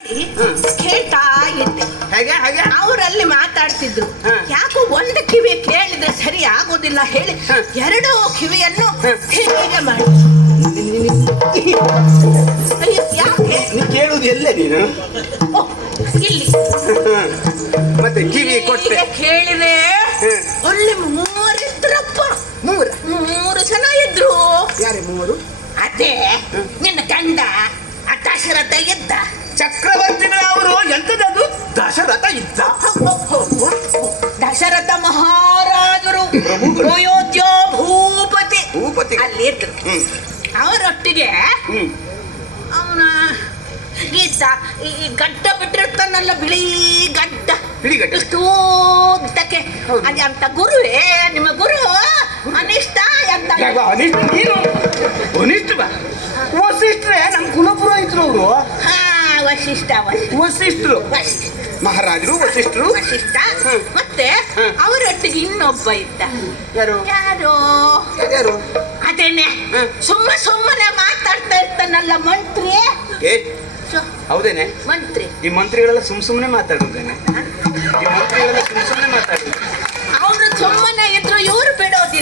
ಕೇಳ್ತಾ ಇದ್ದೆ. ಹೇಗೆ ಹೇಗೆ ಅವರಲ್ಲಿ ಮಾತಾಡ್ತಿದ್ರು. ಯಾಕೋ ಒಂದು ಕಿವಿ ಕೇಳಿದ್ರೆ ಸರಿ ಆಗೋದಿಲ್ಲ ಹೇಳಿ ಎರಡೂ ಕಿವಿಯನ್ನು ಹೀಗೆ ಮಾಡಿ. ಅಯ್ಯೋ, ಯಾಕೆ ನೀ ಕೇಳುವುದು ಎಲ್ಲೇ ನೀನು? ಓ, ಇಲ್ಲಿ ಮತ್ತೆ ಕಿವಿ ಕೊಟ್ಟೆ ಹೀಗೆ ಕೇಳಿದೆ. ಅಲ್ಲಿ ಮೂರಿದ್ರಪ್ಪ. ಮೂರು ಜನ ಇದ್ರು. ಯಾರೇ ಮೂವರು? ಅದೇ ನಿನ್ನ ಗಂಡ ದಶರಥ ಇದ್ದ. ಚಕ್ರವರ್ತಿನ ಅವರು ಎಂತದದು? ದಶರಥ ಇದ್ದ. ದಶರಥ ಮಹಾರಾಜರು ಅಯೋಧ್ಯ ಭೂಪತಿ ಅಲ್ಲಿ ಇದ್ರು. ಅವರೊಟ್ಟಿಗೆ ಅವನ ಇದ್ದ. ಈ ಗಡ್ಡ ಬಿಟ್ಟಿರ್ತಾನಲ್ಲ, ಬಿಳಿ ಗಡ್ಡ, ಇಷ್ಟು ಉದ್ದಕ್ಕೆ. ಅಂತ ಗುರುವೇ ನಿಮ್ಮ ಗುರು ಅನಿಷ್ಟ ಅಂತ. ವಸಿಷ್ಠರೇ ನಮ್ಮ ಕುಲಪುರೋಹಿತರು ಅವರು. ಹಾ, ವಸಿಷ್ಠರು ಮಹಾರಾಜರು ವಸಿಷ್ಠರು. ವಸಿಷ್ಠ ಮತ್ತೆ ಅವರೊಟ್ಟಿಗೆ ಇನ್ನೊಬ್ಬ ಇದ್ದ. ಯಾರು ಯಾರು ಅದೇನೆ ಸುಮ್ಮನೆ ಮಾತಾಡ್ತಾ ಇರ್ತಾನಲ್ಲ, ಮಂತ್ರಿ. ಹೌದೇನೆ? ಮಂತ್ರಿ. ಈ ಮಂತ್ರಿಗಳೆಲ್ಲ ಸುಮ್ಮನೆ ಮಾತಾಡುದೇನೆ? ಈ ಮಂತ್ರಿಗಳೆಲ್ಲ ಸುಮ್ಮನೆ ಮಾತಾಡುದು. ಅವರು ಸುಮ್ಮನೆ ಇದ್ರು, ಇವ್ರು ಬಿಡೋದಿಲ್ಲ.